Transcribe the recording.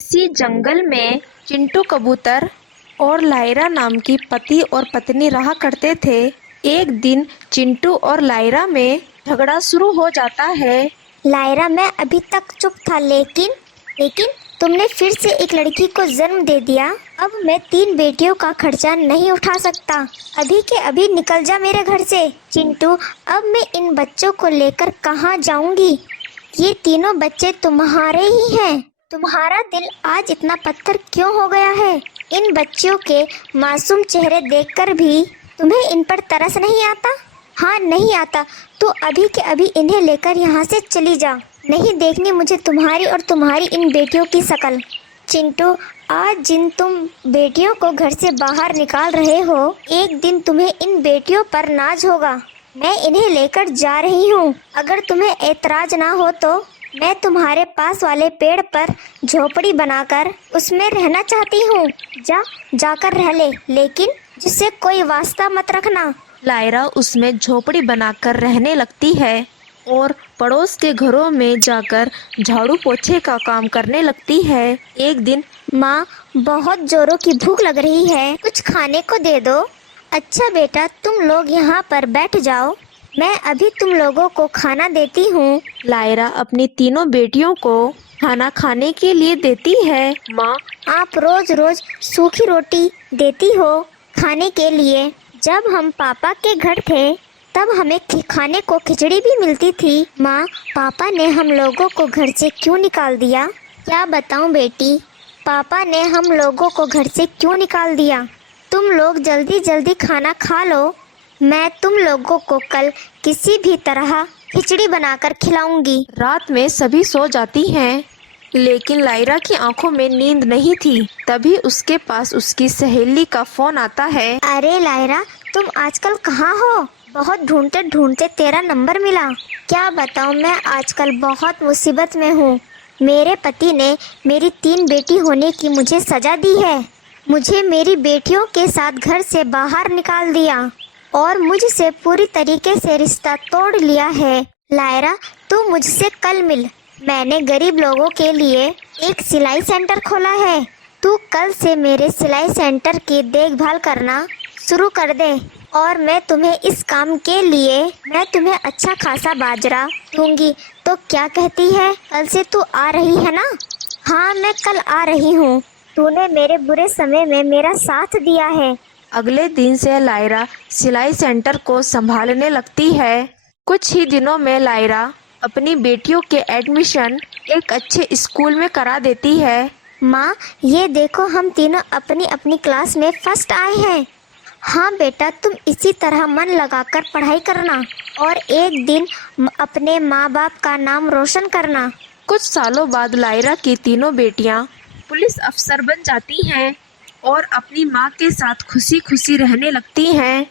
इसी जंगल में चिंटू कबूतर और लायरा नाम की पति और पत्नी रहा करते थे। एक दिन चिंटू और लायरा में झगड़ा शुरू हो जाता है। लायरा, मैं अभी तक चुप था, लेकिन लेकिन तुमने फिर से एक लड़की को जन्म दे दिया। अब मैं 3 बेटियों का खर्चा नहीं उठा सकता। अभी के अभी निकल जा मेरे घर से। चिंटू, अब मैं इन बच्चों को लेकर कहाँ जाऊंगी? ये तीनों बच्चे तुम्हारे ही हैं। तुम्हारा दिल आज इतना पत्थर क्यों हो गया है? इन बच्चों के मासूम चेहरे देखकर भी तुम्हें इन पर तरस नहीं आता? हाँ, नहीं आता तो अभी के अभी इन्हें लेकर यहाँ से चली जा। नहीं देखनी मुझे तुम्हारी और तुम्हारी इन बेटियों की शकल। चिंटू, आज जिन तुम बेटियों को घर से बाहर निकाल रहे हो, एक दिन तुम्हें इन बेटियों पर नाज होगा। मैं इन्हें लेकर जा रही हूँ। अगर तुम्हें ऐतराज ना हो तो मैं तुम्हारे पास वाले पेड़ पर झोपड़ी बनाकर उसमें रहना चाहती हूँ। जाकर रह ले, लेकिन जिससे कोई वास्ता मत रखना। लायरा उसमें झोपड़ी बनाकर रहने लगती है और पड़ोस के घरों में जाकर झाड़ू पोछे का काम करने लगती है। एक दिन, माँ, बहुत जोरों की भूख लग रही है, कुछ खाने को दे दो। अच्छा बेटा, तुम लोग यहाँ पर बैठ जाओ, मैं अभी तुम लोगों को खाना देती हूँ। लायरा अपनी तीनों बेटियों को खाना खाने के लिए देती है। माँ, आप रोज रोज सूखी रोटी देती हो खाने के लिए। जब हम पापा के घर थे तब हमें खाने को खिचड़ी भी मिलती थी। माँ, पापा ने हम लोगों को घर से क्यों निकाल दिया? क्या बताऊँ बेटी, पापा ने हम लोगों को घर से क्यों निकाल दिया? तुम लोग जल्दी जल्दी खाना खा लो, मैं तुम लोगों को कल किसी भी तरह खिचड़ी बनाकर खिलाऊंगी। रात में सभी सो जाती हैं, लेकिन लायरा की आंखों में नींद नहीं थी। तभी उसके पास उसकी सहेली का फोन आता है। अरे लायरा, तुम आजकल कहाँ हो? बहुत ढूंढते ढूंढते तेरा नंबर मिला। क्या बताऊँ, मैं आजकल बहुत मुसीबत में हूँ। मेरे पति ने मेरी 3 बेटी होने की मुझे सजा दी है। मुझे मेरी बेटियों के साथ घर से बाहर निकाल दिया और मुझसे पूरी तरीके से रिश्ता तोड़ लिया है। लायरा, तू मुझसे कल मिल। मैंने गरीब लोगों के लिए एक सिलाई सेंटर खोला है। तू कल से मेरे सिलाई सेंटर की देखभाल करना शुरू कर दे और मैं तुम्हें इस काम के लिए तुम्हें अच्छा खासा बाजरा दूंगी। तो क्या कहती है? कल से तू आ रही है ना? हाँ, मैं कल आ रही हूँ। तूने मेरे बुरे समय में मेरा साथ दिया है। अगले दिन से लायरा सिलाई सेंटर को संभालने लगती है। कुछ ही दिनों में लायरा अपनी बेटियों के एडमिशन एक अच्छे स्कूल में करा देती है। माँ, ये देखो, हम तीनों अपनी अपनी क्लास में फर्स्ट आए हैं। हाँ बेटा, तुम इसी तरह मन लगाकर पढ़ाई करना और एक दिन अपने माँ बाप का नाम रोशन करना। कुछ सालों बाद लायरा की तीनों बेटियां पुलिस अफसर बन जाती हैं और अपनी माँ के साथ खुशी खुशी रहने लगती हैं।